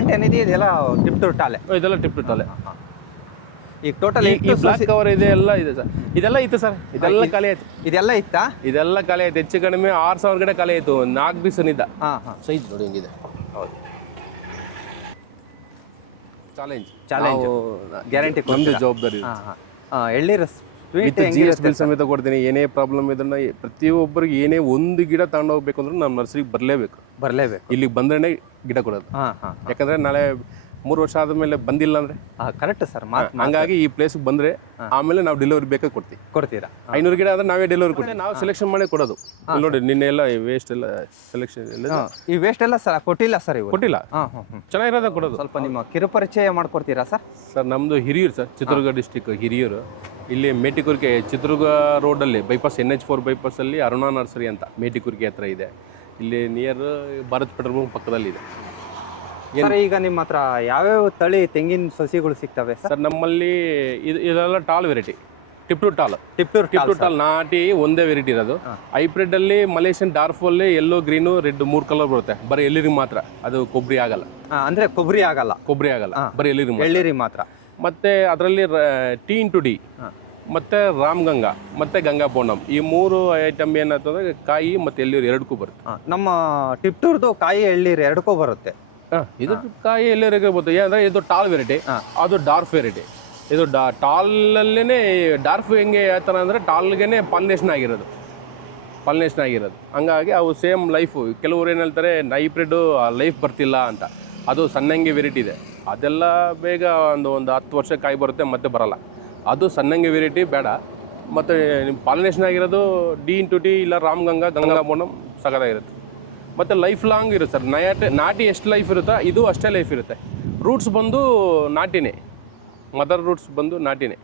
Plant ಏನಿದೆ ಇದೆಲ್ಲ tip to ಟಾಲೆ. ಇದೆಲ್ಲ ಟಿಪ್ ಟು ಟಾಲೆ. ಈಗ ಟೋಟಲ್ ಈ ಬ್ಲಾಕ್ ಕವರ್ ಇದೆ ಎಲ್ಲ ಇದೆ ಸರ್. ಇದೆಲ್ಲ ಇತ್ತು ಸರ್, ಇದೆಲ್ಲ ಖಾಲಿ ಆಯ್ತು. ಇದೆಲ್ಲ ಇತ್ತಾ? ಇದೆಲ್ಲ ಖಾಲಿ ಆಯ್ತು. ಹೆಚ್ಚು ಕಡಿಮೆ 6,000 ಗಿಡ ಖಾಲಿ ಆಯ್ತು. 4 ಬೀಸನಿದ್ದ ಸೈಜ್ ನೋಡಿ ಹಿಂಗಿದೆ. ಹೌದು, ಚಾಲೆಂಜ್ ಗ್ಯಾರಂಟಿ ನಮ್ದು ಜವಾಬ್ದಾರಿ. ಎಳ್ಳೀರು ವಿತ್ GST ಬಿಲ್ ಸಮೇತ ಕೊಡ್ತೀನಿ. ಏನೇ ಪ್ರಾಬ್ಲಮ್ ಇದನ್ನ ಪ್ರತಿಯೊಬ್ಬರಿಗೆ ಏನೇ ಒಂದು ಗಿಡ ತಗೊಂಡು ಹೋಗ್ಬೇಕು ಅಂದ್ರೆ ನಮ್ಮ ನರ್ಸರಿಗೆ ಬರಲೇಬೇಕು. ಇಲ್ಲಿಗೆ ಬಂದ್ರೆ ಗಿಡ ಕೊಡೋದು. ಯಾಕಂದ್ರೆ ನಾಳೆ 3 ವರ್ಷ ಆದ್ಮೇಲೆ ಬಂದಿಲ್ಲ ಅಂದ್ರೆ ಕರೆಕ್ಟ್ ಸರ್. ಹಂಗಾಗಿ ಈ ಪ್ಲೇಸ್ಗೆ ಬಂದ್ರೆ ಆಮೇಲೆ ನಾವು ಡೆಲಿವರಿ ಬೇಕಾಗಿ ಕೊಡ್ತೀರಾ. 500 ಗಿಡ ಆದ್ರೆ ನಾವೇ ಡೆಲಿವರಿ ಕೊಡ್ತೀವಿ. ನಾವು ಸೆಲೆಕ್ಷನ್ ಮಾಡಿ ಕೊಡೋದು. ನೋಡಿ ನಿನ್ನೆ ಎಲ್ಲ ವೇಸ್ಟ್ ಎಲ್ಲ ಸೆಲೆಕ್ಷನ್ ಎಲ್ಲ ಈ ವೇಸ್ಟ್ ಎಲ್ಲ ಸರ್ ಕೊಟ್ಟಿಲ್ಲ ಸರ್, ಇವು ಕೊಟ್ಟಿಲ್ಲ. ಚೆನ್ನಾಗಿರೋದ ಕೊಡೋದು. ಸ್ವಲ್ಪ ನಿಮ್ಮ ಕಿರುಪರಿಚಯ ಮಾಡ್ಕೊಡ್ತೀರಾ ಸರ್? ಸರ್ ನಮ್ದು ಹಿರಿಯೂರು ಸರ್, ಚಿತ್ರದುರ್ಗ ಡಿಸ್ಟಿಕ್ ಹಿರಿಯೂರು. ಇಲ್ಲಿ ಮೇಟಿಕುರ್ಕೆ ಚಿತ್ರದುರ್ಗ ರೋಡಲ್ಲಿ ಬೈಪಾಸ್ NH4 ಬೈಪಾಸಲ್ಲಿ ಅರುಣಾ ನರ್ಸರಿ ಅಂತ ಮೇಟಿಕುರ್ಕೆ ಹತ್ರ ಇದೆ. ಇಲ್ಲಿ ನಿಯರ್ ಭಾರತ್ ಪೆಟ್ರೋಲ್ ಬಂಕ್ ಪಕ್ಕದಲ್ಲಿ ಇದೆ. ಸರ್ ಈಗ ನಿಮ್ಮ ಹತ್ರ ಯಾವ್ಯಾವ ತಳಿ ತೆಂಗಿನ ಸಸಿಗಳು ಸಿಗ್ತವೆ ಸರ್? ನಮ್ಮಲ್ಲಿ ಇದೆಲ್ಲ tall variety, tip to tall ನಾಟಿ ಒಂದೇ ವೆರೈಟಿ ಇರೋದು. ಹೈಬ್ರಿಡ್ ಅಲ್ಲಿ ಮಲೇಷಿಯನ್ ಡಾರ್ಫಲ್ಲಿ ಯೆಲ್ಲೋ ಗ್ರೀನು ರೆಡ್ 3 ಕಲರ್ ಬರುತ್ತೆ. ಬರೀ ಎಲ್ಲಿರಿಗೆ ಮಾತ್ರ, ಅದು ಕೊಬ್ಬರಿ ಆಗಲ್ಲ. ಅಂದ್ರೆ ಕೊಬ್ಬರಿ ಆಗಲ್ಲ, ಬರೀ ಎಳ್ಳಿರಿ ಮಾತ್ರ. ಮತ್ತೆ ಅದರಲ್ಲಿ T/D ಮತ್ತೆ ರಾಮ್ ಗಂಗಾ ಮತ್ತೆ ಗಂಗಾ ಬೋನಮ್, ಈ 3 ಐಟಮ್ ಏನಾಗ್ತದೆ, ಕಾಯಿ ಮತ್ತೆ ಎಳ್ಳೀರು ಎರಡಕ್ಕೂ ಬರುತ್ತೆ. ನಮ್ಮ ಟಿಪ್ಟೂರ್ದು ಕಾಯಿ ಎಳ್ಳೀರು ಎರಡಕ್ಕೂ ಬರುತ್ತೆ. ಇದು ಕಾಯಿ ಎಳ್ಳೀರಿಗೆ ಬರುತ್ತೆ. ಏನಂದ್ರೆ ಇದು ಟಾಲ್ ವೆರೈಟಿ, ಅದು ಡಾರ್ಫ್ ವೆರೈಟಿ. ಇದು ಟಾಲಲ್ಲೇ ಡಾರ್ಫ್ ಹೆಂಗೆ ಯಾವ ಥರ ಅಂದರೆ ಟಾಲ್ಗೆ ಪಾಲಿನೇಷನ್ ಆಗಿರೋದು. ಹಂಗಾಗಿ ಅವು ಸೇಮ್ ಲೈಫು. ಕೆಲವ್ರು ಏನು ಹೇಳ್ತಾರೆ ಹೈಬ್ರಿಡ್ ಲೈಫ್ ಬರ್ತಿಲ್ಲ ಅಂತ. ಅದು ಸಣ್ಣಂಗೆ ವೆರೈಟಿ ಇದೆ, ಅದೆಲ್ಲ ಬೇಗ ಒಂದು 10 ವರ್ಷ ಕಾಯಿ ಬರುತ್ತೆ ಮತ್ತೆ ಬರಲ್ಲ. ಅದು ಸಣ್ಣಂಗೆ ವೆರೈಟಿ ಬೇಡ. ಮತ್ತು ನಿಮ್ಮ ಪಾಲಿನೇಷನ್ ಆಗಿರೋದು D/D ಇಲ್ಲ ರಾಮ್ ಗಂಗಾ ಬೋನಮ್ ಸಗದಾಗಿರುತ್ತೆ. ಮತ್ತು ಲೈಫ್ ಲಾಂಗ್ ಇರುತ್ತೆ ಸರ್. ನಾಟಿ ಎಷ್ಟು ಲೈಫ್ ಇರುತ್ತೋ ಇದು ಅಷ್ಟೇ ಲೈಫ್ ಇರುತ್ತೆ. ರೂಟ್ಸ್ ಬಂದು ನಾಟಿನೇ, ಮದರ್ ರೂಟ್ಸ್ ಬಂದು ನಾಟಿನೇ.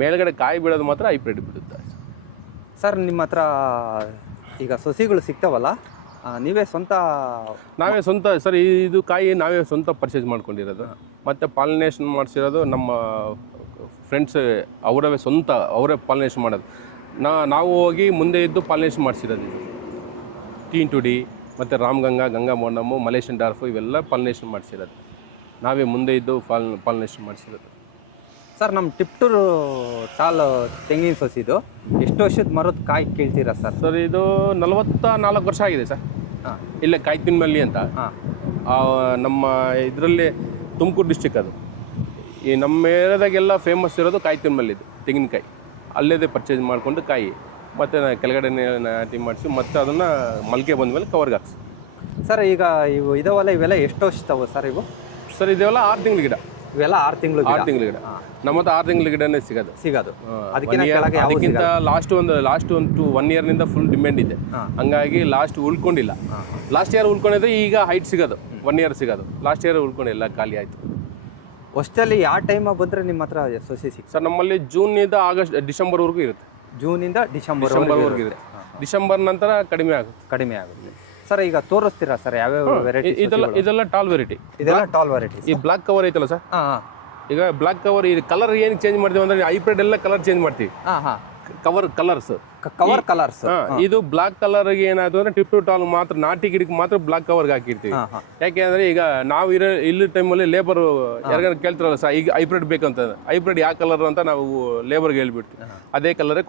ಮೇಲ್ಗಡೆ ಕಾಯಿ ಬಿಡೋದು ಮಾತ್ರ ಹೈಬ್ರಿಡ್ ಬಿಡುತ್ತೆ ಸರ್. ನಿಮ್ಮ ಹತ್ರ ಈಗ ಸಸಿಗಳು ಸಿಗ್ತಾವಲ್ಲ, ನಾವೇ ಸ್ವಂತ ಸರ್. ಇದು ಕಾಯಿ ನಾವೇ ಸ್ವಂತ ಪರ್ಚೇಸ್ ಮಾಡ್ಕೊಂಡಿರೋದು. ಮತ್ತು ಪಾಲಿನೇಷನ್ ಮಾಡಿಸಿರೋದು ನಮ್ಮ ಫ್ರೆಂಡ್ಸ್, ಅವರೇ ಪಾಲಿನೇಷನ್ ಮಾಡೋದು. ನಾವು ಹೋಗಿ ಮುಂದೆ ಇದ್ದು ಪಾಲಿನೇಷನ್ ಮಾಡಿಸಿರೋದು. T/D ಮತ್ತು ರಾಮ್ ಗಂಗಾ ಬೋನಮ್ಮು, ಮಲೇಷಿಯನ್ ಡಾರ್ಫು ಇವೆಲ್ಲ ಪಾಲಿನೇಷನ್ ಮಾಡಿಸಿರೋದು ನಾವೇ ಮುಂದೆ ಇದ್ದು ಪಾಲಿನೇಷನ್ ಮಾಡಿಸಿರೋದು. ಸರ್ ನಮ್ಮ ಟಿಪ್ಟೂರು ಟಾಲ್ ತೆಂಗಿನ ಸಸಿದು ಎಷ್ಟು ವರ್ಷದ ಮರದ ಕಾಯಿ ಕೇಳ್ತೀರಾ ಸರ್? ಸರ್ ಇದು 44 ವರ್ಷ ಆಗಿದೆ ಸರ್. ಇಲ್ಲೇ ಕಾಯ್ತಿನಮಲ್ಲಿ ಅಂತ ನಮ್ಮ ಇದರಲ್ಲಿ ತುಮಕೂರು ಡಿಸ್ಟಿಕ್. ಅದು ಈ ನಮ್ಮ ಏರಿಯಾದಾಗೆಲ್ಲ ಫೇಮಸ್ ಇರೋದು ಕಾಯ್ತಿನಮಲ್ಲಿದು ತೆಂಗಿನಕಾಯಿ. ಅಲ್ಲೇ ಪರ್ಚೇಸ್ ಮಾಡಿಕೊಂಡು ಕಾಯಿ ಮತ್ತು ಕೆಳಗಡೆ ನಾಟಿ ಮಾಡಿಸಿ ಮತ್ತೆ ಅದನ್ನು ಮೊಳಕೆ ಬಂದಮೇಲೆ ಕವರ್ಗೆ ಹಾಕ್ಸಿ. ಸರ್ ಈಗ ಇವು ಇದಾವಲ್ಲ, ಇವೆಲ್ಲ ಎಷ್ಟು ವರ್ಷದವು ಸರ್ ಇವು? ಸರ್ ಇದೆಲ್ಲ 6 ತಿಂಗಳ ಗಿಡ. ಇವೆಲ್ಲ 6 ತಿಂಗಳ ಗಿಡ. ನಮ್ಮ ಹತ್ರ 6 ತಿಂಗಳ ಗಿಡನೇ ಸಿಗೋದು. ಅದಕ್ಕಿಂತ ಲಾಸ್ಟ್ ಒಂದು 1 ಇಯರ್ನಿಂದ ಫುಲ್ ಡಿಮ್ಯಾಂಡ್ ಇದೆ. ಹಂಗಾಗಿ ಲಾಸ್ಟ್ ಉಳ್ಕೊಂಡಿಲ್ಲ. ಲಾಸ್ಟ್ ಇಯರ್ ಉಳ್ಕೊಂಡಿದ್ರೆ ಈಗ ಹೈಟ್ ಸಿಗೋದು, 1 ಇಯರ್ ಸಿಗೋದು. ಲಾಸ್ಟ್ ಇಯರ್ ಉಳ್ಕೊಂಡಿಲ್ಲ, ಖಾಲಿ ಆಯಿತು. ವರ್ಷದಲ್ಲಿ ಯಾವ ಟೈಮಾಗ ಬಂದರೆ ನಿಮ್ಮ ಹತ್ರ ಸಸಿ ಸಿಗ್ತದೆ ಸರ್? ನಮ್ಮಲ್ಲಿ ಜೂನಿಂದ ಡಿಸೆಂಬರ್ವರೆಗೂ ಇರುತ್ತೆ. ಜೂನಿಂದ ಡಿಸೆಂಬರ್ವರೆಗೂ ಇರುತ್ತೆ. ಡಿಸೆಂಬರ್ ನಂತರ ಕಡಿಮೆ ಆಗುತ್ತೆ ಸರ್. ಈಗ ತೋರಿಸ್ತೀರಾ ಸರ್ ಯಾವ್ಯಾವ ವೆರೈಟಿ? ಇದೆಲ್ಲ ಟಾಲ್ ವೆರೈಟಿ. ಈ ಬ್ಲಾಕ್ ಕವರ್ ಐತಲ್ಲ ಸರ್, ಈಗ ಬ್ಲಾಕ್ ಕವರ್ ಈ ಕಲರ್ ಏನು ಚೇಂಜ್ ಮಾಡ್ತೀವಿ ಅಂದ್ರೆ ಹೈಬ್ರಿಡ್ ಎಲ್ಲ ಕಲರ್ ಚೇಂಜ್ ಮಾಡ್ತೀವಿ. Cover colours. ಇದು ಬ್ಲಾಕ್ ಕಲರ್ಗೆ ಏನಾಯ್ತು ಅಂದ್ರೆ ಟಿಪ್ ಟು ಟಾಲ್ ಮಾತ್ರ, ನಾಟಿ ಗಿಡಕ್ಕೆ ಮಾತ್ರ ಬ್ಲಾಕ್ ಕವರ್ಗೆ ಹಾಕಿರ್ತೀವಿ. ಯಾಕೆಂದ್ರೆ ಈಗ ನಾವು ಇಲ್ಲಿ ಟೈಮಲ್ಲಿ ಲೇಬರ್ ಯಾರಿಗಾರು ಕೇಳ್ತಾರಲ್ಲ ಸರ್, ಈಗ ಹೈಬ್ರಿಡ್ ಬೇಕಂತ, ಹೈಬ್ರಿಡ್ ಯಾವ ಕಲರ್ ಅಂತ ನಾವು ಲೇಬರ್ಗೆ ಹೇಳ್ಬಿಡ್ತೀವಿ. ಅದೇ ಕಲರೇ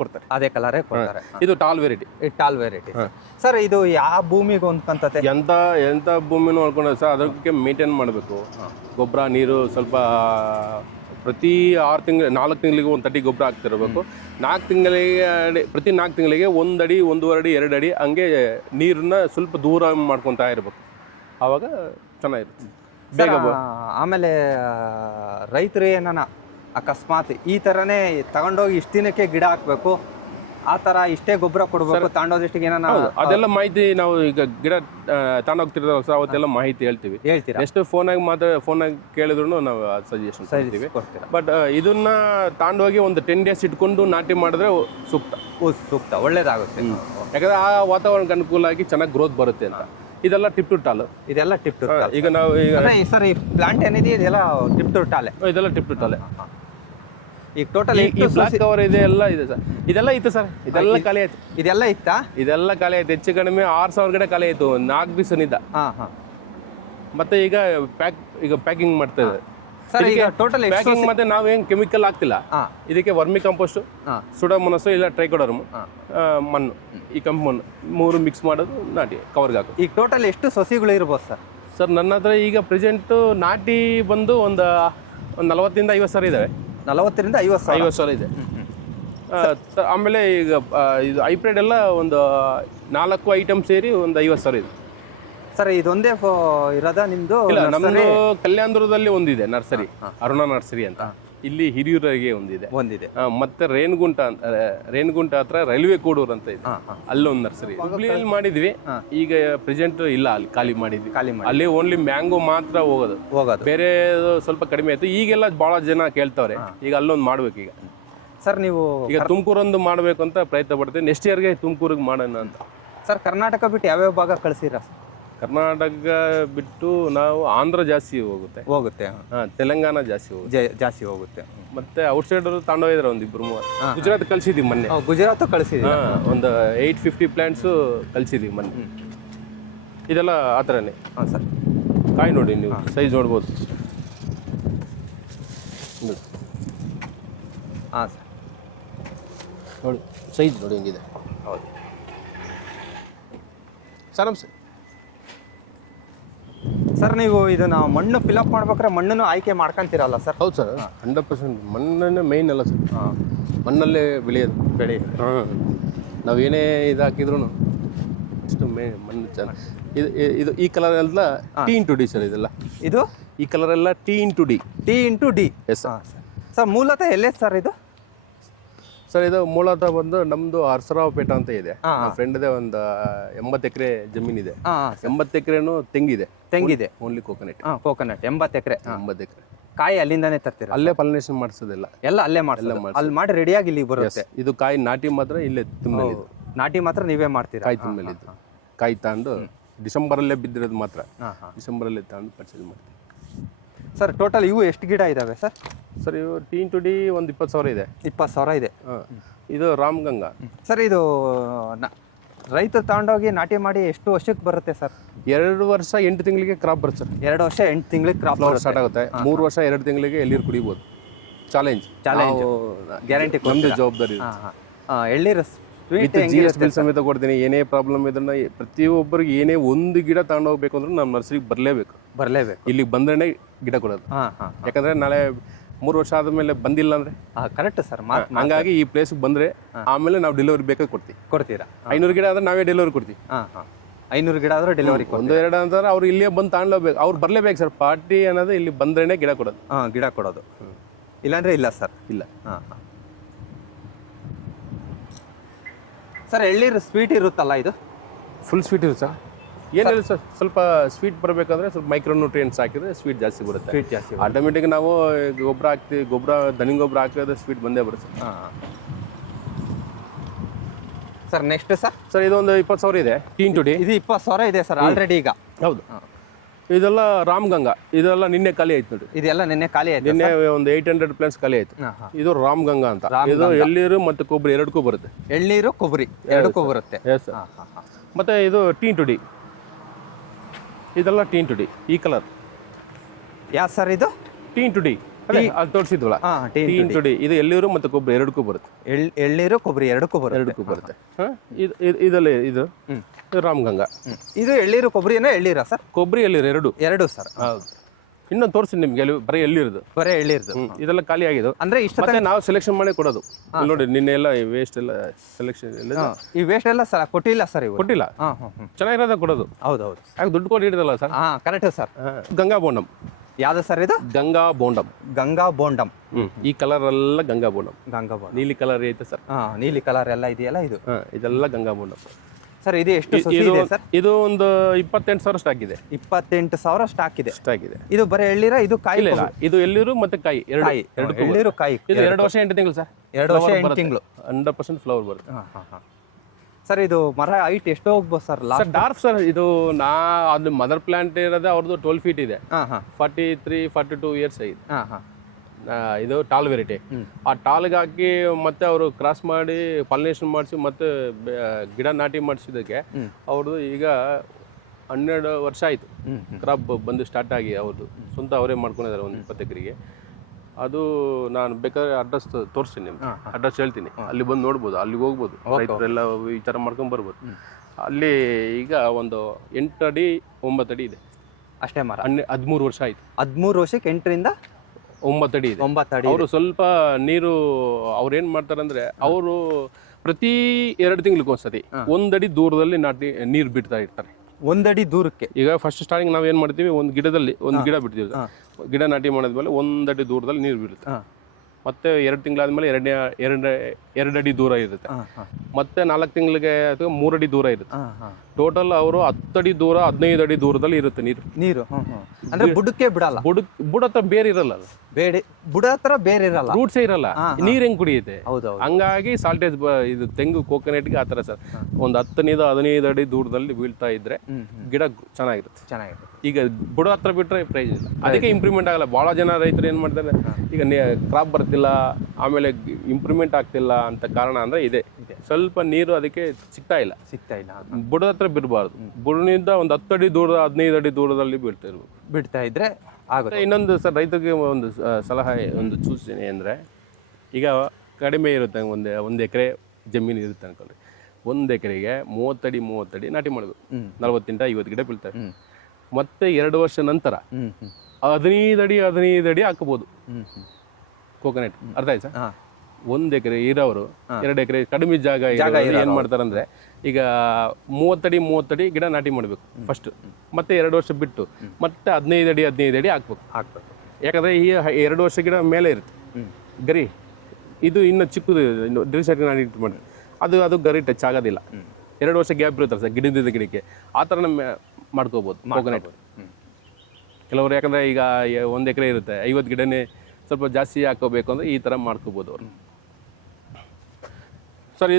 ಕೊಡ್ತಾರೆ. ಇದು ಟಾಲ್ ವೆರೈಟಿ. ಸರ್ ಇದು ಯಾವ ಭೂಮಿಗೆ ಹೊಂದ್ಕಂತತೆ? ಎಂತ ಭೂಮಿನೂ ಹೊಳ್ಕೊಂಡ್ರೆ ಸರ್ ಅದಕ್ಕೆ ಮೇಂಟೈನ್ ಮಾಡಬೇಕು. ಗೊಬ್ಬರ ನೀರು ಸ್ವಲ್ಪ ಪ್ರತಿ 4 ತಿಂಗಳಿಗೆ ಒಂದು ತಟ್ಟಿ ಗೊಬ್ಬರ ಹಾಕ್ತಿರ್ಬೇಕು. 4 ತಿಂಗಳಿಗೆ ಪ್ರತಿ 4 ತಿಂಗಳಿಗೆ 1 ಅಡಿ 1.5 ಅಡಿ 2 ಅಡಿ ಹಂಗೆ ನೀರನ್ನ ಸ್ವಲ್ಪ ದೂರ ಮಾಡ್ಕೊತಾ ಇರ್ಬೇಕು. ಆವಾಗ ಚೆನ್ನಾಗಿರುತ್ತೆ ಬೇಗ. ಆಮೇಲೆ ರೈತರು ಏನಾನ ಅಕಸ್ಮಾತ್ ಈ ಥರನೇ ತಗೊಂಡೋಗಿ ಇಷ್ಟು ದಿನಕ್ಕೆ ಗಿಡ ಹಾಕಬೇಕು, ಆ ಥರ ಇಷ್ಟೇ ಗೊಬ್ಬರ ಕೊಡಬೇಕು, ತಗೊಂಡೋದಿಷ್ಟಿಗೆ ಏನಾನ ಅದೆಲ್ಲ ಮಾಹಿತಿ ನಾವು ಈಗ ಗಿಡ ತಗೊಂಡೋಗ್ತಿರ್ತಾವ ಸರ್, ಅವತ್ತೆಲ್ಲ ಮಾಹಿತಿ ಹೇಳ್ತೀರಾ. ಎಷ್ಟು ಫೋನಾಗಿ ಕೇಳಿದ್ರು ನಾವು ಸಜೆಷನ್ ಕೊಡ್ತೀವಿ. ಬಟ್ ಇದನ್ನ ತಗೊಂಡೋಗಿ ಒಂದು 10 ಡೇಸ್ ಇಟ್ಕೊಂಡು ನಾಟಿ ಮಾಡಿದ್ರೆ ಸೂಕ್ತ, ಒಳ್ಳೇದಾಗುತ್ತೆ. ಯಾಕಂದ್ರೆ ಆ ವಾತಾವರಣಕ್ಕೆ ಅನುಕೂಲ ಆಗಿ ಚೆನ್ನಾಗಿ ಗ್ರೋತ್ ಬರುತ್ತೆ ಅಂತ. ಇದೆಲ್ಲ ಟಿಪ್ ಟು ಟಾಲ್. ಈಗ ನಾವು ಸರ್ ಈ ಪ್ಲಾಂಟ್ ಏನಿದೆ ಇದೆಲ್ಲ ಟಿಪ್ ಟು ಟಾಲೆ. ಈಗ ಟೋಟಲ್ ಈ ಬ್ಲಾಕ್ ಕವರ್ ಇದೆ ಎಲ್ಲ ಇದೆ ಸರ್. ಇದೆಲ್ಲ ಇತ್ತು ಸರ್, ಇದೆಲ್ಲ ಖಾಲಿ ಆಯ್ತು. ಇದೆಲ್ಲ ಖಾಲಿ ಆಯ್ತು. ಹೆಚ್ಚು ಕಡಿಮೆ 6,000 ಗಿಡ ಖಾಲಿ ಆಯ್ತು 4 ಬೀಸನಿಂದ. ಮತ್ತೆ ಈಗ ಪ್ಯಾಕಿಂಗ್ ಮಾಡ್ತಾ ಇದ್ದಾರೆ ಸರ್ ಈಗ ಟೋಟಲ್ ಎಷ್ಟು ಪ್ಯಾಕಿಂಗ್ ಮತ್ತೆ ನಾವೇನು ಕೆಮಿಕಲ್ ಹಾಕ್ತಿಲ್ಲ. ಹಾಂ ಇದಕ್ಕೆ ವರ್ಮಿ ಕಂಪೋಸ್ಟ್, ಹಾಂ ಸುಡಮನಸ್ಸು ಇಲ್ಲ ಟ್ರೈಕೋಡರ್ಮ್, ಮಣ್ಣು, ಈ ಕೆಂಪು ಮಣ್ಣು 3 ಮಿಕ್ಸ್ ಮಾಡೋದು ನಾಟಿ ಕವರ್ಗೆ ಹಾಕೋದು. ಈಗ ಟೋಟಲ್ ಎಷ್ಟು ಸಸಿಗಳು ಇರ್ಬೋದು ಸರ್? ಸರ್ ನನ್ನ ಹತ್ರ ಈಗ ಪ್ರೆಸೆಂಟು ನಾಟಿ ಬಂದು ಒಂದು 40ರಿಂದ 50 ಸಾವಿರ ಇದ್ದಾವೆ. 40ರಿಂದ 50 ಸಾವಿರ ಇದೆ. ಆಮೇಲೆ ಈಗ ಇದು ಹೈಬ್ರಿಡ್ ಎಲ್ಲ ಒಂದು 4 ಐಟಮ್ ಸೇರಿ ಒಂದು 50 ಸಾವಿರ ಇದೆ. ಸರ್ ಇದೊಂದೇ ಇರೋದಾ ನಿಮ್ಮದು? ಇಲ್ಲ, ನಮ್ಮದು ಕಲ್ಯಾಣದುರ್ಗದಲ್ಲಿ ಒಂದಿದೆ ನರ್ಸರಿ, ಅರುಣ ನರ್ಸರಿ ಅಂತ. ಇಲ್ಲಿ ಹಿರಿಯೂರಿಗೆ ಒಂದಿದೆ. ಮತ್ತೆ ರೇಣಗುಂಟ ಹತ್ರ ರೈಲ್ವೆ ಕೋಡೂರು ಅಂತ ಇದೆ, ಅಲ್ಲೊಂದು ನರ್ಸರಿ. ಹುಬ್ಳಿಯಲ್ಲಿ ಮಾಡಿದ್ವಿ, ಈಗ ಪ್ರೆಸೆಂಟ್ ಇಲ್ಲ, ಅಲ್ಲಿ ಖಾಲಿ ಮಾಡಿದ್ವಿ. ಅಲ್ಲಿ ಓನ್ಲಿ ಮ್ಯಾಂಗೋ ಮಾತ್ರ ಹೋಗೋದು, ಬೇರೆ ಸ್ವಲ್ಪ ಕಡಿಮೆ ಆಯ್ತು. ಈಗೆಲ್ಲ ಬಹಳ ಜನ ಕೇಳ್ತಾವ್ರೆ, ಈಗ ಅಲ್ಲೊಂದು ಮಾಡ್ಬೇಕು. ಈಗ ಸರ್ ನೀವು ಈಗ ತುಮಕೂರೊಂದು ಮಾಡಬೇಕು ಅಂತ ಪ್ರಯತ್ನ ಪಡ್ತೀವಿ. ನೆಕ್ಸ್ಟ್ ಇಯರ್ಗೆ ತುಮಕೂರಿಗೆ ಮಾಡೋಣ ಅಂತ. ಸರ್ ಕರ್ನಾಟಕ ಬಿಟ್ಟು ಯಾವ್ಯಾವ ಭಾಗ ಕಳಿಸಿರ? ಕರ್ನಾಟಕ ಬಿಟ್ಟು ನಾವು ಆಂಧ್ರ ಜಾಸ್ತಿ ಹೋಗುತ್ತೆ, ತೆಲಂಗಾಣ ಜಾಸ್ತಿ ಹೋಗುತ್ತೆ. ಮತ್ತೆ ಔಟ್ಸೈಡ್ ತಗೊಂಡೋಗಿದ್ರೆ ಒಂದು 2-3 ಗುಜರಾತ್ ಕಳ್ಸಿದೀವಿ ಮೊನ್ನೆ. ಗುಜರಾತ್ ಕಳಿಸಿದ್ವಿ, ಒಂದು 850 ಪ್ಲಾಂಟ್ಸ್ ಕಳ್ಸಿದೀವಿ ಮೊನ್ನೆ. ಇದೆಲ್ಲ ಆ ಥರನೇ. ಹಾಂ ಸರ್, ಕಾಯಿ ನೋಡಿ, ನೀವು ಸೈಜ್ ನೋಡ್ಬೋದು. ಹಾಂ ಸರ್, ನೋಡಿ ಸೈಜ್ ನೋಡಿ ಹೆಂಗಿದೆ. ಹೌದು ಸರ್. ನಮಸ್ತೆ ಸರ್, ನೀವು ಇದನ್ನ ಮಣ್ಣು ಫಿಲಪ್ ಮಾಡ್ಬೇಕಾದ್ರೆ ಮಣ್ಣನ್ನು ಆಯ್ಕೆ ಮಾಡ್ಕೊಂತೀರಲ್ಲ ಸರ್? ಹೌದು ಸರ್, 100% ಮಣ್ಣನ್ನೇ ಮೇಯ್ನ್ ಅಲ್ಲ ಸರ್. ಮಣ್ಣಲ್ಲೇ ಬೆಳೆ. ನಾವೇನೇ ಇದು ಹಾಕಿದ್ರು ಇಷ್ಟು ಮಣ್ಣು ಚೆನ್ನಾಗಿ. ಇದು ಈ ಕಲರ್ ಎಲ್ಲ T*D ಸರ್. ಇದೆಲ್ಲ ಈ ಕಲರ್ ಎಲ್ಲ T*D. Yes sir. ಮೂಲತಃ ಎಲ್ಲೇ ಸರ್ ಇದು? ಸರ್ ಇದು ಮೂಲತಃ ಬಂದು ನಮ್ಮದು ಅರಸರಾವಪೇಟ ಅಂತ ಇದೆ. ನಮ್ಮ ಫ್ರೆಂಡ್ದೇ ಒಂದು 80 ಎಕರೆ ಜಮೀನಿದೆ. 80 ಎಕರೆನೂ ತೆಂಗಿದೆ. ಓನ್ಲಿ ಕೋಕೋನಟ್ 80 ಎಕರೆ. ಕಾಯಿ ಅಲ್ಲಿಂದಾನೇ ತರ್ತೀರಾ? ಅಲ್ಲೇ ಪಾಲಿನೇಷನ್ ಮಾಡಿಸೋದಿಲ್ಲ, ಎಲ್ಲ ಅಲ್ಲೇ ಮಾಡಿಸೋದು. ಅಲ್ಲಿ ಮಾಡಿ ರೆಡಿಯಾಗಿ ಇಲ್ಲಿಗೆ ಬರುತ್ತೆ. ಇದು ಕಾಯಿ ನಾಟಿ ಮಾತ್ರ ಇಲ್ಲೇ ತುಂಬಿದ್ದು. ನಾಟಿ ಮಾತ್ರ ನೀವೇ ಮಾಡ್ತೀರಾ? ಕಾಯಿ ತುಂಬಿದ್ದು ಕಾಯಿ ತಗೊಂಡು ಡಿಸೆಂಬರಲ್ಲೇ ಬಿದ್ದಿರೋದು ಮಾತ್ರ ಡಿಸೆಂಬರಲ್ಲೇ ತಗೊಂಡು ಪರ್ಚೇಸ್ ಮಾಡ್ತೀವಿ. ಸರ್ ಟೋಟಲ್ ಇವು ಎಷ್ಟು ಗಿಡ ಇದಾವೆ ಸರ್? ಸರ್ ಇವು T*D ಒಂದು 20 ಸಾವಿರ ಇದೆ. 20 ಸಾವಿರ ಇದೆ. ಇದು ರಾಮಗಂಗಾ. ಸರ್ ಇದು ರೈತರು ತಗೊಂಡೋಗಿ ನಾಟಿ ಮಾಡಿ ಎಷ್ಟು ವರ್ಷಕ್ಕೆ ಬರುತ್ತೆ ಸರ್? 2 ವರ್ಷ 8 ತಿಂಗಳಿಗೆ ಕ್ರಾಪ್ ಬರುತ್ತೆ ಸರ್. 2 ವರ್ಷ 8 ತಿಂಗಳಿಗೆ ಕ್ರಾಪ್ ಸ್ಟಾರ್ಟ್ ಆಗುತ್ತೆ. 3 ವರ್ಷ 2 ತಿಂಗಳಿಗೆ ಎಳ್ಳೀರು ಕುಡಿಬೋದು. ಚಾಲೆಂಜ್ ಗ್ಯಾರಂಟಿ, ನಮ್ಮದು ಜವಾಬ್ದಾರಿ. ಎಳ್ಳೀರು ಬಿಲ್ ಸಮೇತ ಕೊಡ್ತೀನಿ. ಏನೇ ಪ್ರಾಬ್ಲಮ್ ಇದನ್ನ ಪ್ರತಿಯೊಬ್ಬರಿಗೆ ಏನೇ ಒಂದು ಗಿಡ ತಗೊಂಡೋಗ್ಬೇಕು ಅಂದ್ರೆ ನಮ್ಮ ನರ್ಸರಿಗೆ ಬರಲೇಬೇಕು. ಇಲ್ಲಿಗೆ ಬಂದ್ರೆ ಗಿಡ ಕೊಡೋದು. ಯಾಕಂದ್ರೆ ನಾಳೆ 3 ವರ್ಷ ಆದ್ಮೇಲೆ ಬಂದಿಲ್ಲ ಅಂದ್ರೆ ಕರೆಕ್ಟ್ ಸರ್. ಹಂಗಾಗಿ ಈ ಪ್ಲೇಸ್ಗೆ ಬಂದ್ರೆ ಆಮೇಲೆ ನಾವು ಡೆಲಿವರಿ ಬೇಕಾಗಿ ಕೊಡ್ತೀರಾ? 500 ಗಿಡ ಆದ್ರೆ ನಾವೇ ಡೆಲಿವರಿ ಕೊಡ್ತೀವಿ. 500 ಗಿಡ ಆದ್ರೆ ಡೆಲಿವರಿ. 1-2 ಅಂತಂದ್ರೆ ಅವ್ರು ಇಲ್ಲೇ ಬಂದು ತಗೊಂಡ್ಲೇಬೇಕು. ಅವ್ರು ಬರ್ಲೇಬೇಕು ಸರ್. ಪಾರ್ಟಿ ಅನ್ನೋದು ಇಲ್ಲಿ ಬಂದ್ರೇನೆ ಗಿಡ ಕೊಡೋದು. ಇಲ್ಲಾಂದ್ರೆ ಇಲ್ಲ ಸರ್. ಇಲ್ಲ. ಸರ್ ಎಳ್ಳೀರು ಸ್ವೀಟ್ ಇರುತ್ತಲ್ಲ, ಇದು ಫುಲ್ ಸ್ವೀಟ್ ಇರುತ್ತೆ ಸರ್. ಏನಿಲ್ಲ ಸರ್, ಸ್ವಲ್ಪ ಸ್ವೀಟ್ ಬರಬೇಕಂದ್ರೆ ಸ್ವಲ್ಪ ಮೈಕ್ರೋ ನ್ಯೂಟ್ರಿಯೆಂಟ್ಸ್ ಹಾಕಿದ್ರೆ ಸ್ವೀಟ್ ಜಾಸ್ತಿ ಬರುತ್ತೆ. ಆಟೋಮೆಟಿಕ್ ನಾವು ಗೊಬ್ಬರ ಹಾಕ್ತೀವಿ, ದನಿ ಗೊಬ್ಬರ ಹಾಕಿದ್ರೆ ಸ್ವೀಟ್ ಬಂದೇ ಬರುತ್ತೆ. ಸರ್ ನೆಕ್ಸ್ಟ್ ಸರ್ ಇದು ಒಂದು 20 ಸಾವಿರ ಇದೆ. T*D ಇದು 20 ಸಾವಿರ ಇದೆ ಸರ್ ಆಲ್ರೆಡಿ ಈಗ. ಹೌದು. ಇದೆಲ್ಲ ರಾಮಗಂಗಾ. ಇದೆಲ್ಲ ನಿನ್ನೆ ಖಾಲಿ ಆಯ್ತು ನೋಡಿ. ಇದೆಲ್ಲ ನಿನ್ನೆ ಖಾಲಿ ಆಯ್ತು. ನಿನ್ನೆ ಒಂದು 800 ಪ್ಲಾಂಟ್ಸ್ ಖಾಲಿ ಆಯ್ತು. ಇದು ರಾಮಗಂಗಾ ಅಂತ. ಇದು ಎಳ್ಳೀರು ಮತ್ತು ಕೊಬ್ಬರಿ ಎರಡಕ್ಕೂ ಬರುತ್ತೆ. ಎಳ್ಳೀರು ಕೊಬ್ಬರಿ ಎರಡಕ್ಕೂ ಬರುತ್ತೆ. ಮತ್ತೆ ಇದು T*D. ಇದೆಲ್ಲ T*D ಈ ಕಲರ್. ಯಾವ ಸರ್ ಇದು? T*D ಅಲ್ಲಿ ತೋರಿಸಿದ್ವಲ್ಲ, T*D. ಇದು ಎಳ್ಳೀರು ಮತ್ತು ಕೊಬ್ಬರಿ ಎರಡಕ್ಕೂ ಬರುತ್ತೆ. ಎಳ್ಳೀರು ಕೊಬ್ಬರಿ ಎರಡಕ್ಕೂ ಬರುತ್ತೆ. ಇದು ರಾಮಗಂಗಾ. ಇದು ಎಳ್ಳೀರು ಕೊಬ್ಬರಿನ ಎಳ್ಳೀರಾ ಸರ್? ಕೊಬ್ಬರಿ ಎಳ್ಳೀರು ಎರಡು ಸರ್. ಹೌದು. ಇನ್ನೊಂದು ತೋರಿಸಿ ನಿಮ್ಗೆ, ಬರೀ ಎಳ್ಳೀರದು. ಇದೆಲ್ಲ ಖಾಲಿ ಆಗಿದೆ. ಅಂದ್ರೆ ಇಷ್ಟ ನಾವು ಸೆಲೆಕ್ಷನ್ ಮಾಡಿ ಕೊಡೋದು. ನೋಡಿ ನಿನ್ನೆ ಎಲ್ಲ ವೇಸ್ಟ್ ಎಲ್ಲ ಸೆಲೆಕ್ಷನ್ ಈ ವೇಸ್ಟ್ ಎಲ್ಲ ಕೊಟ್ಟಿಲ್ಲ ಸರ್. ಕೊಟ್ಟಿಲ್ಲ, ಚೆನ್ನಾಗಿರೋದ ಕೊಡೋದು. ಹೌದೌದು. ಯಾಕೆ ದುಡ್ಡು ಕೊಟ್ಟು ಹಿಡಿದಲ್ಲ sir? Correct sir. Ganga Bondam. ಯಾವ್ದು ಸರ್ ಇದು? ಗಂಗಾ ಬೋಂಡಮ್. ಈ ಕಲರ್ ಎಲ್ಲ ಗಂಗಾ ಬೋಂಡಮ್. ನೀಲಿ ಕಲರ್ ಐತೆ ಸರ್. ನೀಲಿ ಕಲರ್ ಎಲ್ಲ ಇದೆಯಲ್ಲ, ಇದೆಲ್ಲ ಗಂಗಾ ಬೋಂಡಮ್ ಸರ್. ಇದು ಎಷ್ಟು ಇದೆ ಸರ್? ಇದು ಒಂದು 28 ಸಾವಿರ ಸ್ಟಾಕ್ ಇದೆ. 28 ಸಾವಿರ ಸ್ಟಾಕ್ ಇದೆ. ಇದು ಬರೀ ಎಳ್ಳೀರ? ಇದು ಕಾಯಿ ಇಲ್ಲ, ಇದು ಎಳ್ಳೀರು ಮತ್ತೆ ಕಾಯಿ ಎರಡು. ಎಳ್ಳೀರು ಕಾಯಿ. ಇದು 2 ವರ್ಷ 8 ತಿಂಗಳು ಸರ್. 2 ವರ್ಷ 8 ತಿಂಗಳು 100% ಫ್ಲವರ್ ಬರುತ್ತೆ. ಸರ್ ಇದು ಮರ ಹೈಟ್ ಎಷ್ಟು ಹೋಗ್ಬೋದು ಸರ್? Dwarf sir. ಇದು ಅದು ಮದರ್ ಪ್ಲಾಂಟ್ ಇರೋದೇ ಅವ್ರದ್ದು 12 ಫೀಟ್ ಇದೆ. 43-42 ಇಯರ್ಸ್ ಆಗಿದೆ. ಇದು ಟಾಲ್ ವೆರೈಟಿ. ಆ ಟಾಲ್ಗೆ ಹಾಕಿ ಮತ್ತೆ ಅವರು ಕ್ರಾಸ್ ಮಾಡಿ ಪಾಲಿನೇಷನ್ ಮಾಡಿಸಿ ಮತ್ತೆ ಗಿಡ ನಾಟಿ ಮಾಡಿಸಿದಕ್ಕೆ ಅವ್ರದ್ದು ಈಗ 12 ವರ್ಷ ಆಯಿತು ಹ್ಮ್, ಕ್ರಾಪ್ ಬಂದು ಸ್ಟಾರ್ಟ್ ಆಗಿ ಅವ್ರದ್ದು ಸ್ವಂತ ಅವರೇ ಮಾಡ್ಕೊಂಡಿದ್ದಾರೆ ಒಂದು 20 ಎಕರೆಗೆ. ಅದು ನಾನು ಬೇಕಾದ್ರೆ ಅಡ್ರೆಸ್ ತೋರಿಸ್ತೀನಿ ನಿಮ್ಗೆ, ಅಡ್ರೆಸ್ ಹೇಳ್ತೀನಿ, ಅಲ್ಲಿ ಬಂದು ನೋಡ್ಬೋದು, ಅಲ್ಲಿಗೆ ಹೋಗ್ಬೋದು, ರೈತರೆಲ್ಲ ಈ ಥರ ಮಾಡ್ಕೊಂಡು ಬರ್ಬೋದು. ಅಲ್ಲಿ ಈಗ ಒಂದು 8 ಅಡಿ 9 ಅಡಿ ಇದೆ ಅಷ್ಟೇ ಮರ. 13 ವರ್ಷ ಆಯಿತು. 13 ವರ್ಷಕ್ಕೆ 8ರಿಂದ 9 ಅಡಿ ಇದೆ. 9 ಅಡಿ. ಅವರು ಸ್ವಲ್ಪ ನೀರು ಅವ್ರು ಏನು ಮಾಡ್ತಾರೆ ಅಂದರೆ, ಅವರು ಪ್ರತಿ 2 ತಿಂಗಳಿಗೊಂದ್ಸತಿ 1 ಅಡಿ ದೂರದಲ್ಲಿ ನಾಟಿ ನೀರು ಬಿಡ್ತಾ ಇರ್ತಾರೆ. 1 ಅಡಿ ದೂರಕ್ಕೆ. ಈಗ ಫಸ್ಟ್ ಸ್ಟಾರ್ಟಿಂಗ್ ನಾವು ಏನು ಮಾಡ್ತೀವಿ, ಒಂದು ಗಿಡದಲ್ಲಿ ಒಂದು ಗಿಡ ಬಿಡ್ತೀವಿ, ಗಿಡ ನಾಟಿ ಮಾಡಿದ್ಮೇಲೆ 1 ಅಡಿ ದೂರದಲ್ಲಿ ನೀರು ಬೀಳುತ್ತೆ. ಮತ್ತೆ 2 ತಿಂಗಳಾದ್ಮೇಲೆ 2 ಅಡಿ ದೂರ ಇರುತ್ತೆ. ಮತ್ತೆ 4 ತಿಂಗಳಿಗೆ ಅಥವಾ 3 ಅಡಿ ದೂರ ಇರುತ್ತೆ. ಟೋಟಲ್ ಅವರು 10 ಅಡಿ ದೂರ 15 ಅಡಿ ದೂರದಲ್ಲಿ ಇರುತ್ತೆ ನೀರು. ಅಂದ್ರೆ ಬುಡಕ್ಕೆ ಬಿಡಲ್ಲ. ಬುಡ ಹತ್ರ ಬೇರೆ ಇರಲ್ಲ, ಅದು ಬುಡ ಹತ್ರ ಬೇರೆ ಇರಲ್ಲ, ರೂಟ್ಸೇ ಇರಲ್ಲ, ನೀರು ಹೆಂಗ್ ಕುಡಿಯುತ್ತೆ. ಹೌದು. ಹಂಗಾಗಿ ಸಾಲ್ಟೇಜ್ ಇದು ತೆಂಗು ಕೋಕೋನಟ್ಗೆ ಆ ಥರ ಸರ್ ಒಂದು 10ರಿಂದ 15 ಅಡಿ ದೂರದಲ್ಲಿ ಬೀಳ್ತಾ ಇದ್ರೆ ಗಿಡ ಚೆನ್ನಾಗಿರುತ್ತೆ. ಈಗ ಬುಡ ಹತ್ರ ಬಿಟ್ರೆ ಪ್ರೈಸ್ ಇಲ್ಲ, ಅದಕ್ಕೆ ಇಂಪ್ರೂವ್ಮೆಂಟ್ ಆಗಲ್ಲ. ಭಾಳ ಜನ ರೈತರು ಏನು ಮಾಡ್ತಾರೆ, ಈಗ ಕ್ರಾಪ್ ಬರ್ತಿಲ್ಲ, ಆಮೇಲೆ ಇಂಪ್ರೂವ್ಮೆಂಟ್ ಆಗ್ತಿಲ್ಲ ಅಂತ ಕಾರಣ ಅಂದರೆ ಇದೆ, ಸ್ವಲ್ಪ ನೀರು ಅದಕ್ಕೆ ಸಿಗ್ತಾ ಇಲ್ಲ. ಬುಡದ ಹತ್ರ ಬಿಡಬಾರ್ದು, ಬುಡನಿಂದ ಒಂದು 10 ಅಡಿ ದೂರ 15 ಅಡಿ ದೂರದಲ್ಲಿ ಬಿಡ್ತಾ ಇದ್ರೆ ಆಗುತ್ತೆ. ಇನ್ನೊಂದು ಸರ್ ರೈತರಿಗೆ ಒಂದು ಸಲಹೆ, ಒಂದು ಸೂಚನೆ ಅಂದರೆ, ಈಗ ಕಡಿಮೆ ಇರುತ್ತೆ, ಒಂದು ಎಕರೆ ಜಮೀನು ಇರುತ್ತೆ ಅನ್ಕೊಳ್ಳಿ, 1 ಎಕರೆಗೆ 30 ಅಡಿ ನಾಟಿ ಮಾಡಬೇಕು, 40ರಿಂದ 50 ಗಿಡ ಬೀಳ್ತವೆ. ಮತ್ತೆ 2 ವರ್ಷ ನಂತರ 15 ಅಡಿ ಹಾಕಬಹುದು ಕೋಕೋನಟ್. ಅರ್ಥ ಆಯ್ತು ಸರ್? 1 ಎಕರೆ ಇರೋರು 2 ಎಕರೆ ಕಡಿಮೆ ಜಾಗ ಏನು ಮಾಡ್ತಾರೆ ಅಂದರೆ, ಈಗ 30 ಅಡಿ ಗಿಡ ನಾಟಿ ಮಾಡಬೇಕು ಫಸ್ಟ್, ಮತ್ತೆ 2 ವರ್ಷ ಬಿಟ್ಟು ಮತ್ತೆ 15 ಅಡಿ ಹಾಕ್ಬೇಕು. ಯಾಕಂದರೆ ಈ 2 ವರ್ಷ ಗಿಡ ಮೇಲೆ ಇರುತ್ತೆ ಗರಿ, ಇದು ಇನ್ನು ಚಿಕ್ಕದು, ಇನ್ನು ಡ್ರಿಲ್ ನಾಟಿ ಮಾಡಿ ಅದು ಗರಿ ಟಚ್ ಆಗೋದಿಲ್ಲ. 2 ವರ್ಷ ಗ್ಯಾಪ್ ಇರುತ್ತಲ್ಲ ಸರ್ ಗಿಡದಿಂದ ಗಿಡಕ್ಕೆ, ಆ ಥರ ಮಾಡ್ಕೋಬೋದು ಕೋಕೋನಟ್. ಕೆಲವರು ಯಾಕಂದರೆ ಈಗ 1 ಎಕರೆ ಇರುತ್ತೆ, 50 ಗಿಡನೇ ಸ್ವಲ್ಪ ಜಾಸ್ತಿ ಹಾಕೋಬೇಕು ಅಂದರೆ ಈ ಥರ ಮಾಡ್ಕೋಬೋದು ಅವರು. ಸರ್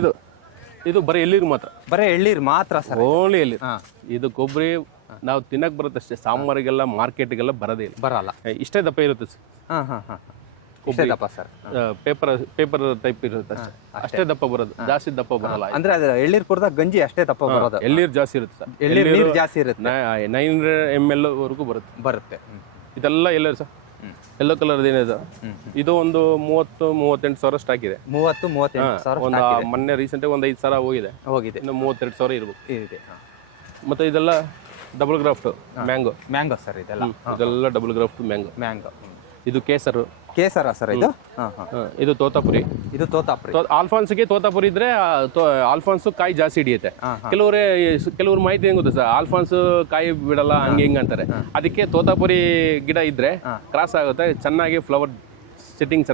ಇದು ಬರೀ ಎಳ್ಳೀರು ಮಾತ್ರ ಸರ್, ಓನ್ಲಿ ಎಳ್ಳೀರು. ಇದು ಕೊಬ್ಬರಿ ನಾವು ತಿನ್ನಕ್ಕೆ ಬರುತ್ತಷ್ಟೇ, ಸಾಂಬಾರಿಗೆಲ್ಲ ಮಾರ್ಕೆಟಿಗೆಲ್ಲ ಬರಲ್ಲ. ಇಷ್ಟೇ ದಪ್ಪ ಇರುತ್ತೆ ಸರ್, ಪೇಪರ್ ಟೈಪ್ ಇರುತ್ತೆ ಅಷ್ಟೇ ದಪ್ಪ ಬರೋದು, ಜಾಸ್ತಿ ದಪ್ಪ ಬರಲ್ಲ. ಅಂದ್ರೆ ಅದು ಎಳ್ಳೀರು ಕುಡ್ದಾಗ ಗಂಜಿ ಅಷ್ಟೇ ದಪ್ಪ ಬರೋದು. ಎಳ್ಳೀರು ಜಾಸ್ತಿ ಇರುತ್ತೆ ಸರ್, ಎಳ್ಳೀರು ಜಾಸ್ತಿ ಇರುತ್ತೆ, 900 ml ವರೆಗೂ ಬರುತ್ತೆ. ಇದೆಲ್ಲ ಎಲ್ಲರೂ ಸರ್ ಎಲ್ಲೋ ಕಲರ್ ಏನಿದೆ, ಇದು ಒಂದು 30-38 ಸಾವಿರ ಸ್ಟಾಕ್ ಇದೆ. 30-38 ಸಾವಿರ ಒಂದು ಮೊನ್ನೆ ರೀಸೆಂಟಾಗಿ ಒಂದು 5 ಸಾವಿರ ಹೋಗಿದೆ, ಇನ್ನು 32 ಸಾವಿರ ಇರ್ಬೇಕು. ಮತ್ತೆ ಇದೆಲ್ಲ ಡಬಲ್ ಗ್ರಾಫ್ಟ್ ಮ್ಯಾಂಗೋ ಸರ್, ಇದೆಲ್ಲ ಡಬಲ್ ಗ್ರಾಫ್ಟ್ ಮ್ಯಾಂಗೋ. ಇದು ಕೇಸರ ಸರ್, ಇದು ತೋತಾಪುರಿ. ಆಲ್ಫಾನ್ಸ್ಗೆ ತೋತಾಪುರಿ ಇದ್ರೆ ಆಲ್ಫಾನ್ಸ್ ಕಾಯಿ ಜಾಸ್ತಿ ಹಿಡಿಯುತ್ತೆ. ಕೆಲವ್ರ ಮಾಹಿತಿ ಹೆಂಗ್ ಗೊತ್ತಾ ಸರ್, ಆಲ್ಫಾನ್ಸ್ ಕಾಯಿ ಬಿಡಲ್ಲ ಹಂಗೆ ಹಿಂಗೆ ಅಂತಾರೆ. ಅದಕ್ಕೆ ತೋತಾಪುರಿ ಗಿಡ ಇದ್ರೆ ಕ್ರಾಸ್ ಆಗುತ್ತೆ, ಚೆನ್ನಾಗಿ ಫ್ಲವರ್ ಸೆಟ್ಟಿಂಗ್ಸ್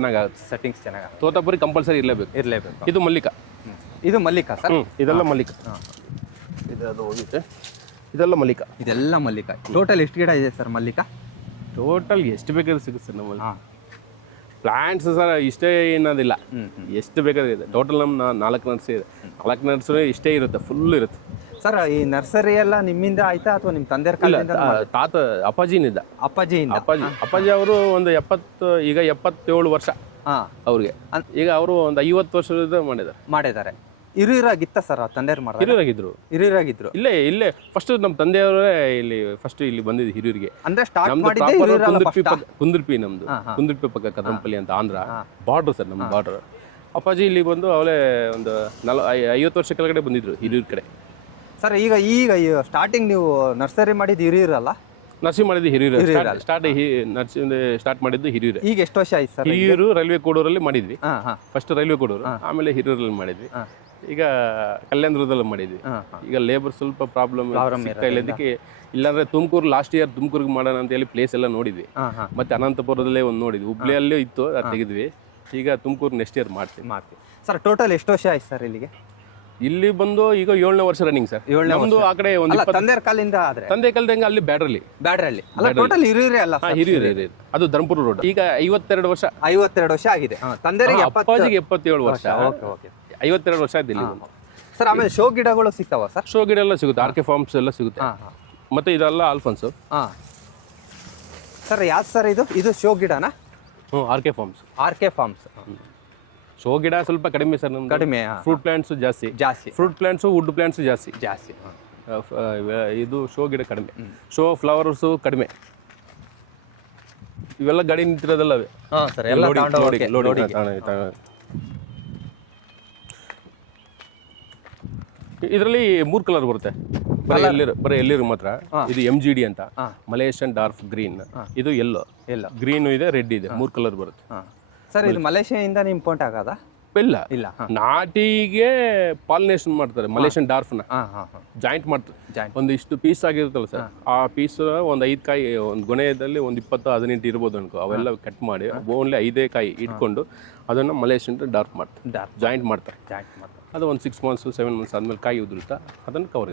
ಚೆನ್ನಾಗುತ್ತೆ. ತೋತಾಪುರಿ ಕಂಪಲ್ಸರಿ ಇರಲೇಬೇಕು. ಇದು ಮಲ್ಲಿಕ ಸರ್, ಇದೆಲ್ಲ ಮಲ್ಲಿಕ. ಇದು ಹೋಗುತ್ತೆ, ಇದೆಲ್ಲ ಮಲ್ಲಿಕ. ಟೋಟಲ್ ಎಷ್ಟು ಗಿಡ ಇದೆ ಸರ್ ಮಲ್ಲಿಕ? ಟೋಟಲ್ ಎಷ್ಟು ಬೇಕಾದ್ರೂ ಸಿಗುತ್ತೆ ಸರ್ ನಮ್ಮಲ್ಲಿ. ಪ್ಲಾಂಟ್ಸ್ ಸರ್ ಇಷ್ಟೇ ಏನೋದಿಲ್ಲ, ಎಷ್ಟು ಬೇಕಾದ್ರೆ ಇದೆ. ಟೋಟಲ್ ನಮ್ಮ 4 ನರ್ಸರಿ ಇದೆ, 4 ನರ್ಸರಿ ಇಷ್ಟೇ ಇರುತ್ತೆ, ಫುಲ್ ಇರುತ್ತೆ ಸರ್. ಈ ನರ್ಸರಿ ಎಲ್ಲ ನಿಮ್ಮಿಂದ ಆಯ್ತಾ ಅಥವಾ ನಿಮ್ಮ ತಂದೆ ತಾತ ಅಪ್ಪಾಜಿ ಅವರು ಒಂದು 77 ವರ್ಷ ಅವ್ರಿಗೆ. ಈಗ ಅವರು ಒಂದು 50 ವರ್ಷದ ಮಾಡಿದ್ದಾರೆ. ಹಿರಿಯರಾಗಿತ್ತ ಸರ್ ತಂದೆಯವ್ರು ಮಾಡೋದು? ಹಿರಿಯರಾಗಿದ್ರು. ಇಲ್ಲೇ ಫಸ್ಟ್ ನಮ್ಮ ತಂದೆಯವರೇ ಇಲ್ಲಿ ಬಂದಿದ್ದು ಹಿರಿಯರಿಗೆ. ಅಂದ್ರೆ ಕುಂದುರ್ಪಿ, ನಮ್ದು ಕುಂದುರ್ಪಿ ಪಕ್ಕ ಕದಂಪಲ್ಲಿ ಅಂತ ಆಂಧ್ರ ಬಾರ್ಡರ್ ಸರ್, ನಮ್ಮ ಬಾರ್ಡರ್. ಅಪ್ಪಾಜಿ ಇಲ್ಲಿ ಬಂದು ಅವಳೇ ಒಂದು 50 ವರ್ಷ ಕೆಳಗಡೆ ಬಂದಿದ್ರು ಹಿರಿಯರ ಕಡೆ ಸರ್. ಈಗ ಸ್ಟಾರ್ಟಿಂಗ್ ನೀವು ನರ್ಸರಿ ಮಾಡಿದ್ದು ಹಿರಿಯರಲ್ಲ? ನರ್ಸರಿ ಮಾಡಿದ್ದು ಹಿರಿಯರು, ಸ್ಟಾರ್ಟ್ ಮಾಡಿದ್ದು ಹಿರಿಯರು. ಈಗ ಎಷ್ಟು ವರ್ಷ ಆಯ್ತು ಸರ್? ಹಿರಿಯರು ರೈಲ್ವೆ ಕೋಡೂರಲ್ಲಿ ಮಾಡಿದ್ವಿ, ಫಸ್ಟ್ ರೈಲ್ವೆ ಕೋಡೂರು, ಆಮೇಲೆ ಹಿರಿಯೂರಲ್ಲಿ ಮಾಡಿದ್ವಿ, ಈಗ ಕಲ್ಯಾಣದುರ್ಗದಲ್ಲಿ ಮಾಡಿದ್ವಿ. ಈಗ ಲೇಬರ್ ಸ್ವಲ್ಪ ಪ್ರಾಬ್ಲಮ್ ಇದಕ್ಕೆ, ಇಲ್ಲಾಂದ್ರೆ ತುಮಕೂರು ಲಾಸ್ಟ್ ಇಯರ್ ತುಮಕೂರಿಗೆ ಮಾಡೋಣ ಅಂತ ಹೇಳಿ ಪ್ಲೇಸ್ ಎಲ್ಲ ನೋಡಿದ್ವಿ. ಮತ್ತೆ ಅನಂತಪುರದಲ್ಲೇ ಒಂದು ನೋಡಿದ್ವಿ, ಹುಬ್ಳಿಯಲ್ಲೇ ಇತ್ತು, ಅದು ತೆಗೆದ್ವಿ. ಈಗ ತುಮಕೂರು ನೆಕ್ಸ್ಟ್ ಇಯರ್ ಮಾಡ್ತೀವಿ ಸರ್. ಟೋಟಲ್ ಎಷ್ಟು ವರ್ಷ ಆಯ್ತು ಸರ್ ಇಲ್ಲಿಗೆ? ಇಲ್ಲಿ ಬಂದು ಈಗ 7ನೇ ವರ್ಷ ರನ್ನಿಂಗ್ ಸರ್. ನಮ್ದು ಆ ಕಡೆ ಒಂದು ತಂದೆ ಕಾಲಿಂದ ತಂದೆ ಕಾಲದಂಗೆ ಅಲ್ಲಿ ಬ್ಯಾಡ್ರಲ್ಲಿ ಟೋಟಲ್ ಹಿರಿಯರೇ ಅಲ್ಲ? ಹಿರಿಯರು, ಅದು ಧರ್ಮಪುರ ರೋಡ್. ಈಗ 52 ವರ್ಷ ಆಗಿದೆ. ತಂದೆಗೆ ಅಪ್ಪಾಜಿಗೆ 77 ವರ್ಷ, 52 ವರ್ಷ ಆಯ್ತು ಇಲ್ಲಿ ಸರ್. ಆಮೇಲೆ ಶೋ ಗಿಡಗಳು ಸಿಗ್ತಾವ ಸರ್? ಶೋ ಗಿಡ ಎಲ್ಲ ಸಿಗುತ್ತೆ, ಆರ್ಕೆ ಫಾರ್ಮ್ಸ್ ಎಲ್ಲ ಸಿಗುತ್ತೆ. ಮತ್ತೆ ಇದೆಲ್ಲ ಆಲ್ಫನ್ಸು ಸರ್. ಯಾವ್ದು ಸರ್ ಇದು ಶೋ ಗಿಡನಾ? R K farms. ಶೋ ಗಿಡ ಸ್ವಲ್ಪ ಕಡಿಮೆ ಸರ್, ನಮ್ದು ಕಡಿಮೆ. ಫ್ರೂಟ್ ಪ್ಲಾಂಟ್ಸ್ ಜಾಸ್ತಿ. ಫ್ರೂಟ್ ಪ್ಲಾಂಟ್ಸ್, ವುಡ್ ಪ್ಲಾಂಟ್ಸ್ ಜಾಸ್ತಿ. ಇದು ಶೋ ಗಿಡ ಕಡಿಮೆ, ಶೋ ಫ್ಲವರ್ಸು ಕಡಿಮೆ. ಇವೆಲ್ಲ ಗಾಡಿ ನಿಂತಿರೋದಲ್ಲ ಅವೆ. ಹಾಂ ಸರ್, ಎಲ್ಲ ಇದರಲ್ಲಿ 3 ಕಲರ್ ಬರುತ್ತೆ. ಬರೀ ಎಲ್ಲಿರು ಮಾತ್ರ. ಇದು MGD ಅಂತ, ಮಲೇಷಿಯನ್ ಡಾರ್ಕ್ ಗ್ರೀನ್. ಇದು ಎಲ್ಲೋ ಗ್ರೀನು ಇದೆ, ರೆಡ್ ಇದೆ, 3 ಕಲರ್ ಬರುತ್ತೆ. ಹಾಂ ಸರ್, ಇದು ಮಲೇಷಿಯಾದಿಂದ ಇಂಪೋರ್ಟ್ ಆಗೋದಾ? ಇಲ್ಲ, ನಾಟಿಗೆ ಪಾಲಿನೇಷನ್ ಮಾಡ್ತಾರೆ ಮಲೇಷಿಯನ್ ಡಾರ್ಫ್ನ. ಜಾಯಿಂಟ್ ಮಾಡ್ತಾರೆ. ಒಂದು ಇಷ್ಟು ಪೀಸ್ ಆಗಿರುತ್ತಲ್ಲ ಸರ್, ಆ ಪೀಸ್ ಒಂದು 5 ಕಾಯಿ, ಒಂದು ಗೊನೆಯಲ್ಲಿ ಒಂದು 20-18 ಇರ್ಬೋದು ಅನ್ಕೋ. ಅವೆಲ್ಲ ಕಟ್ ಮಾಡಿ ಓನ್ಲಿ 5 ಕಾಯಿ ಇಟ್ಕೊಂಡು ಅದನ್ನು ಮಲೇಷಿಯನ್ ಡಾರ್ಕ್ ಮಾಡ್ತಾರೆ, ಜಾಯಿಂಟ್ ಮಾಡ್ತಾರೆ. ಅದು ಒಂದು 6 months 7 months ಆದಮೇಲೆ ಕಾಯಿ ಉದುರುತ್ತಾ ಅದನ್ನು ಕವರ್